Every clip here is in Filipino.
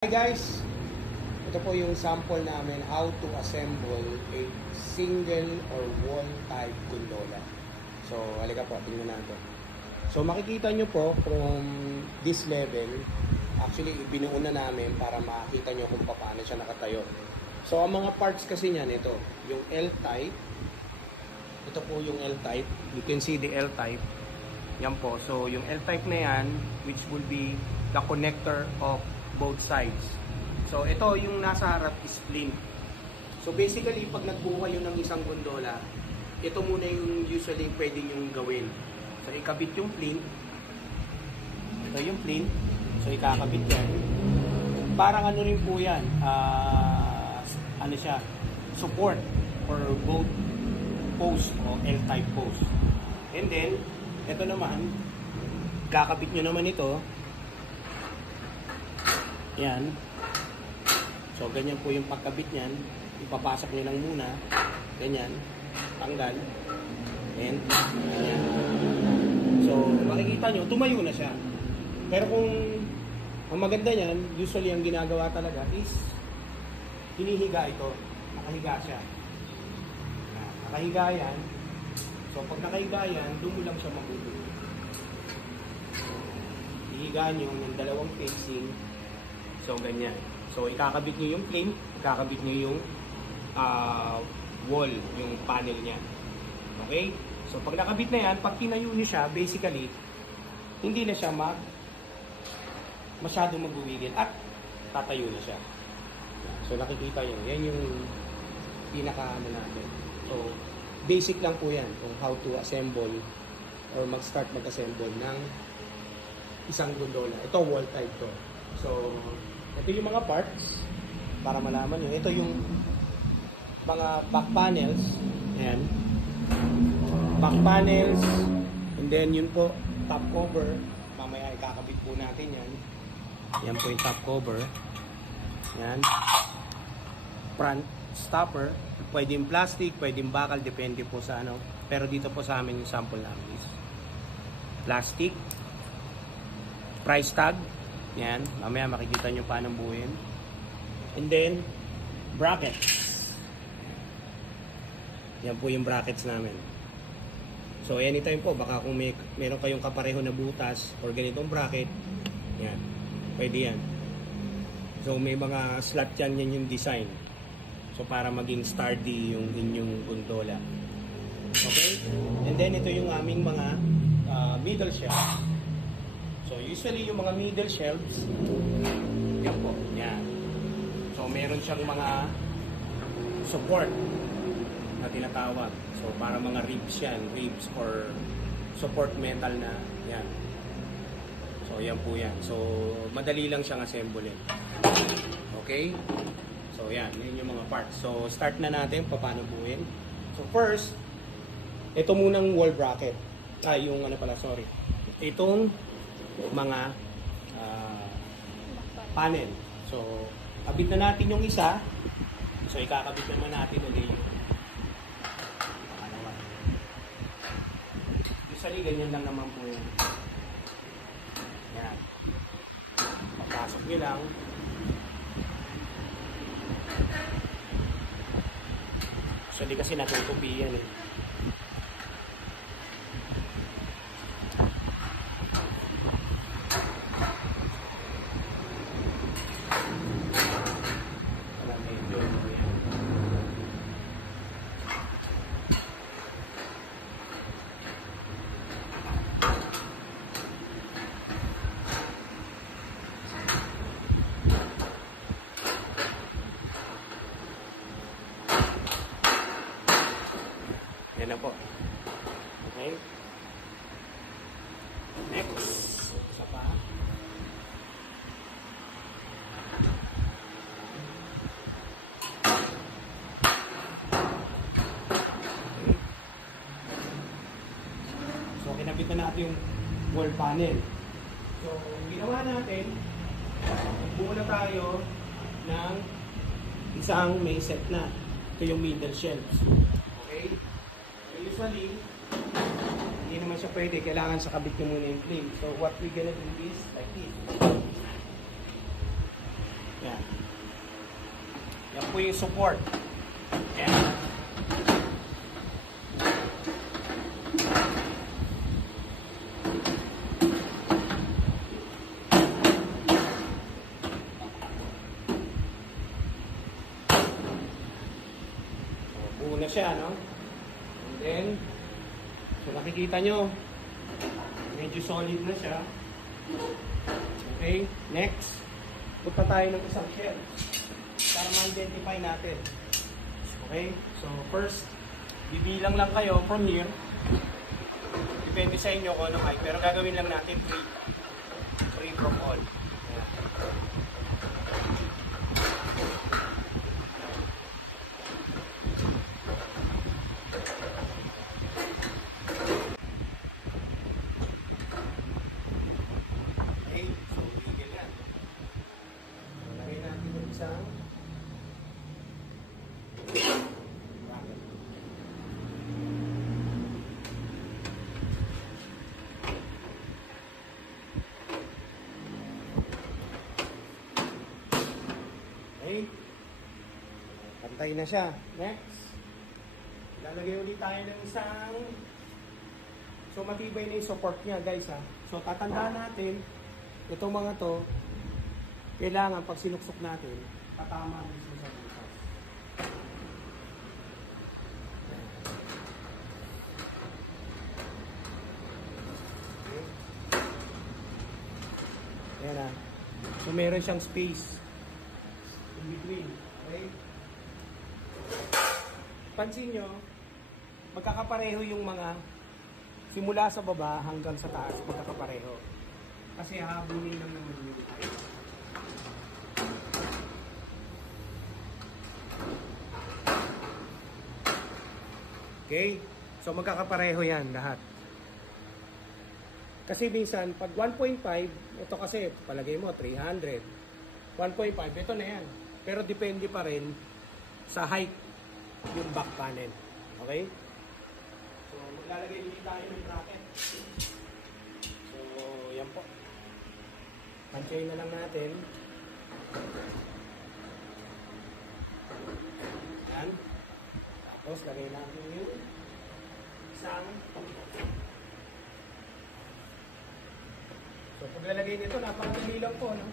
Hi guys! Ito po yung sample namin how to assemble a single or wall type gondola. So, halika po, tingnan natin. So, makikita nyo po from this level, actually, binuo na namin para makita nyo kung paano siya nakatayo. So, ang mga parts kasi niyan, ito, yung L-type. Ito po yung L-type. You can see the L-type. Yan po. So, yung L-type na yan, which will be the connector of both sides. So, ito yung nasa harap is flint. So, basically, pag nagbuo kayo ng isang gondola, ito muna yung usually pwede yung gawin. So, ikabit yung flint. Ito yung flint. So, ikakabit yan. Parang ano rin po yan, ano siya, support for both post o L-type post. And then, ito naman, kakabit nyo naman ito. Yan. So, ganyan po yung pagkabit niyan. Ipapasok nyo lang muna. Ganyan. Tanggal. And, ganyan. So, makikita nyo, tumayo na siya. Pero kung ang maganda niyan, usually ang ginagawa talaga is hinihiga ito. Nakahiga siya. Nakahiga yan. So, pag nakahiga yan, doon mo lang siya mabubuo. Hihigaan nyo ng dalawang facing. So, ganyan. So, ikakabit nyo yung flint, ikakabit nyo yung wall, yung panel niya. Okay? So, pag nakabit na yan, pag tinayo nyo siya, basically, hindi na siya masyadong magbuwigil at tatayo na siya. So, nakikita nyo. Yan yung pinaka-ano natin. So, basic lang po yan kung how to assemble or mag-start mag-assemble ng isang gondola. Ito, wall type to. So, ito yung mga parts para malaman nyo. Ito yung mga back panels. Ayan. Back panels. And then yun po, top cover. Mamaya ikakabit po natin yan. Yan po yung top cover. Yan. Front stopper. Pwede yung plastic, pwede yung bakal. Depende po sa ano. Pero dito po sa amin yung sample namin is plastic. Price tag. Yan, mamaya makikita nyo paano buuin. And then, brackets. Yan po yung brackets namin. So, anytime po, baka kung meron kayong kapareho na butas or ganitong bracket, yan, pwede yan. So, may mga slot yan, yan yung design. So, para maging sturdy yung inyong gondola. Okay? And then, ito yung aming mga middle shelf. So, usually yung mga middle shelves, yan po, yan. So, meron siyang mga support na tinatawag. So, para mga ribs yan, ribs or support metal na, yan. So, yan po yan. So, madali lang siyang assemble. Okay? So, yan. Yan yung mga parts. So, start na natin paano buuin. So, first, ito munang wall bracket. Yung ano pala, sorry. Itong mga panel. So, kabit na natin yung isa. So, ikakabit naman natin ulit yung pangalawa. Usually, ganyan lang naman po yun. Yan. Papasok nyo lang. Usually kasi natutupi yan eh. Yan na po. Okay. Next. Isa pa. Okay. So, kinabit na natin yung wall panel. So, ginawa natin, buo na tayo ng isang may set na. Ito yung middle shelves. Okay. Usually, hindi naman siya pwede. Kailangan sa kabit nyo muna yung flame. So, what we're gonna do is like this. Yan po yung support. Yan. Buo na siya, no? And then, so nakikita nyo, medyo solid na siya. Okay, next, punta tayo ng isang shell para ma-identify natin. Okay, so first, bibilang lang kayo from here. Depende sa inyo kung anong height, pero gagawin lang natin free from all. Ayan. Okay. Pantay na siya. Next. Lalagay ulit tayo ng isang... So, matibay na yung support niya, guys, ha. So, tatandaan natin, itong mga to, kailangan pag sinuksok natin, tatama mismo sa butas. Okay. Ayan, ha. So, meron siyang space in between. Okay? Pansin nyo, magkakapareho yung mga simula sa baba hanggang sa taas, magkakapareho. Kasi habulin lang naman yung tayo. Okay? So magkakapareho yan lahat. Kasi minsan, pag 1.5, ito kasi, palagay mo, 300. 1.5, ito na yan. Pero depende pa rin sa height yung back panel. Okay? So, maglalagay dito tayo ng bracket. So, yan po. Pansyahin na lang natin. Yan. Tapos, lagay natin yung isang. So, paglalagay nito, napakadali lang po, no?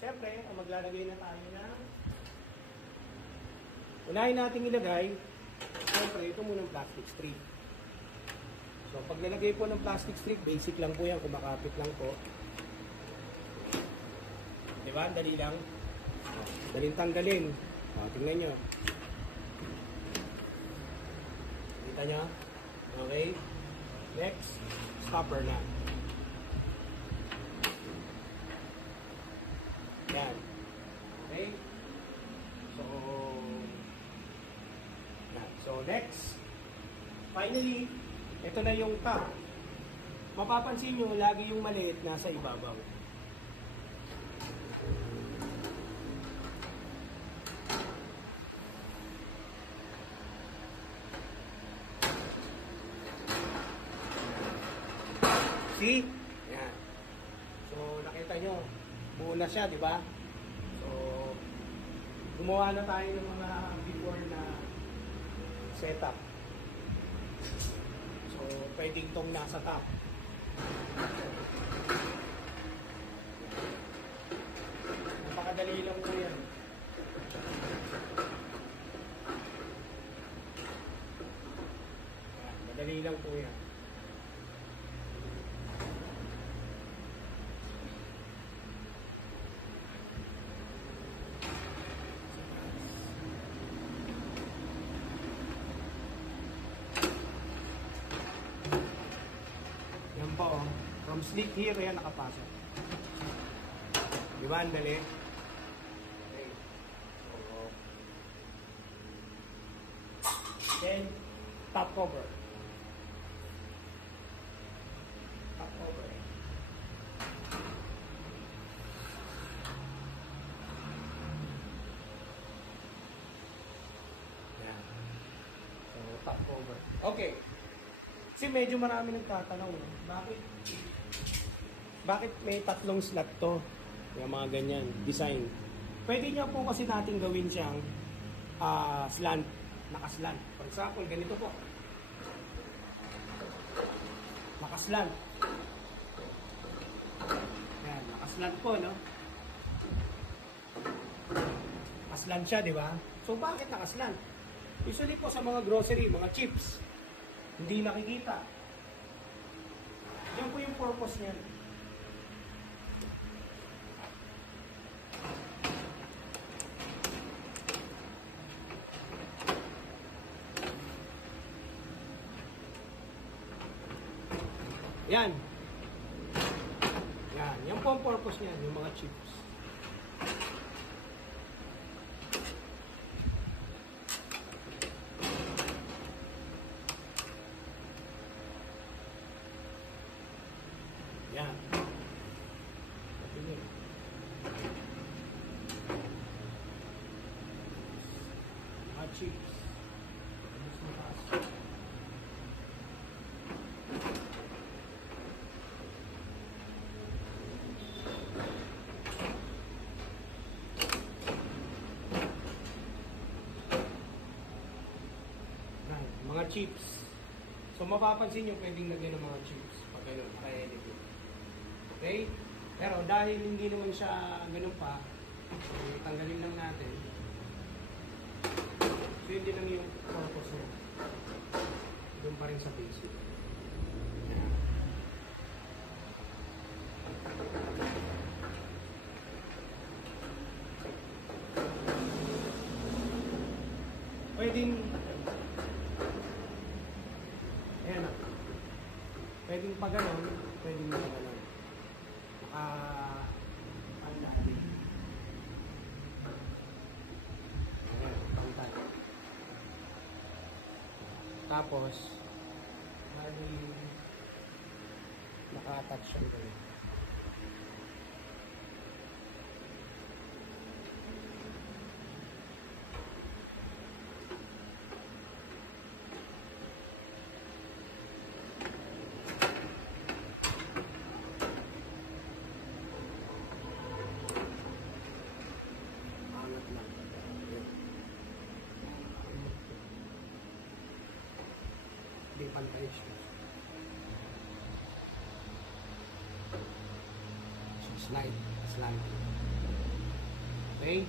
Siyempre, maglalagay na tayo na unahin natin ilagay, siyempre, ito muna ng plastic strip. So, pag nalagay po ng plastic strip, basic lang po yan, kumakapit lang po. Diba? Dali lang. Daling tanggalin. O, tingnan nyo. Kita nyo? Okay. Next, stopper na. Yan. Okay? So, yan. So, next. Finally, ito na yung top. Mapapansin nyo, lagi yung maliit nasa ibabaw. See? Yan. So, nakita nyo. Buo na siya, di ba? So, gumawa na tayo ng mga before na setup. So, pwedeng itong nasa top. Napakadali lang po yan. Madali lang po yan. Yan po, from slit here, yan nakapasok. Diba, ang dali? Okay. So, then, top cover. Top cover. Yan. So, top cover. Okay. Kasi medyo marami nagtatanong, bakit may tatlong slot to? Yung mga ganyan, design. Pwede niya po kasi natin gawin siyang slant, nakaslant. For example, ganito po. Nakaslant. Yan, nakaslant po, no? Nakaslant siya, di ba? So, bakit nakaslant? Usually po sa mga grocery, mga chips, hindi nakikita. Yan po yung purpose niyan. Yan. Yan. Yan po ang purpose niyan, yung mga chips. Yan. Patingin. Mga chips. Mas mataas. Mga chips. So mapapansin nyo pwedeng lagyan ng mga chips pag gano'n, naka-edit. Okay? Pero dahil hindi naman siya ganun pa, so tanggalin lang natin. So yun din lang yung purpose niya. Doon pa rin sa basic. Pwedeng ayan na. Pwedeng pa ganon, pwedeng pa ganon. Naka-alali. Ayan, pantay. Tapos, naka-attach siya ito. Hindi pantay siya. So, slide. Okay?